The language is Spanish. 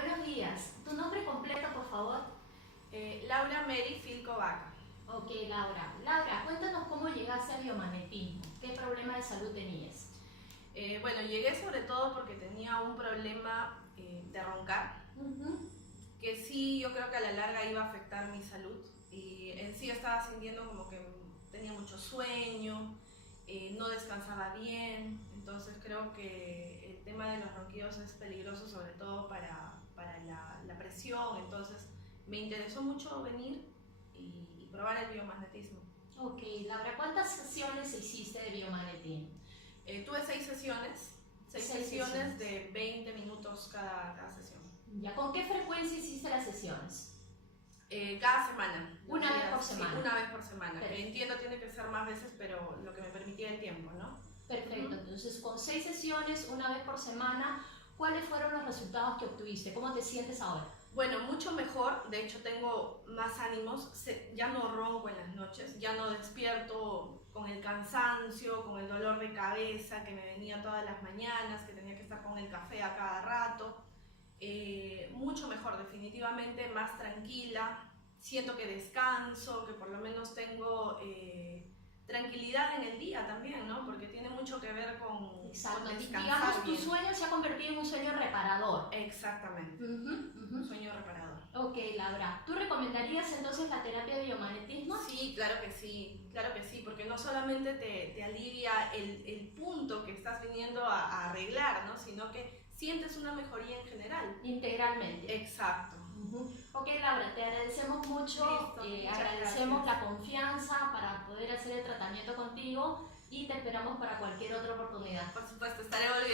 Buenos días. ¿Tu nombre completo, por favor? Laura Mary Filco Vaca. Ok, Laura. Laura, cuéntanos cómo llegaste al biomagnetismo. ¿Qué problema de salud tenías? Bueno, llegué sobre todo porque tenía un problema de roncar, que sí, yo creo que a la larga iba a afectar mi salud, y en sí estaba sintiendo como que tenía mucho sueño, no descansaba bien. Entonces creo que el tema de los ronquidos es peligroso, sobre todo para la presión. Entonces me interesó mucho venir y probar el biomagnetismo. Ok, Laura, ¿cuántas sesiones hiciste de biomagnetismo? Tuve seis sesiones Seis sesiones. de 20 minutos cada sesión. ¿Ya con qué frecuencia hiciste las sesiones? Cada semana. Una vez por semana. Sí, una vez por semana. Perfecto. Entiendo tiene que ser más veces, pero lo que me permitía el tiempo, ¿no? Perfecto, entonces con 6 sesiones, una vez por semana, ¿cuáles fueron los resultados que obtuviste? ¿Cómo te sientes ahora? Bueno, mucho mejor. De hecho tengo más ánimos, ya no ronco en las noches, ya no despierto con el cansancio, con el dolor de cabeza que me venía todas las mañanas, que tenía que estar con el café a cada rato. Mucho mejor, definitivamente más tranquila. Siento que descanso, que por lo menos tengo tranquilidad en el día también, ¿no? Porque tiene mucho que ver con Exacto, descansar digamos tu bien. sueño se ha convertido en un sueño reparador. Exactamente, Un un sueño reparador. Ok, Laura, ¿tú recomendarías entonces la terapia de biomagnetismo? Sí, claro que sí, porque no solamente te alivia el punto que estás viniendo a arreglar, ¿no? Sino que sientes una mejoría en general. Integralmente. Exacto. Ok, Laura, te agradecemos mucho, Listo, muchas agradecemos gracias. la confianza para poder hacer el tratamiento contigo y te esperamos para cualquier otra oportunidad. Por supuesto, estaré volviendo.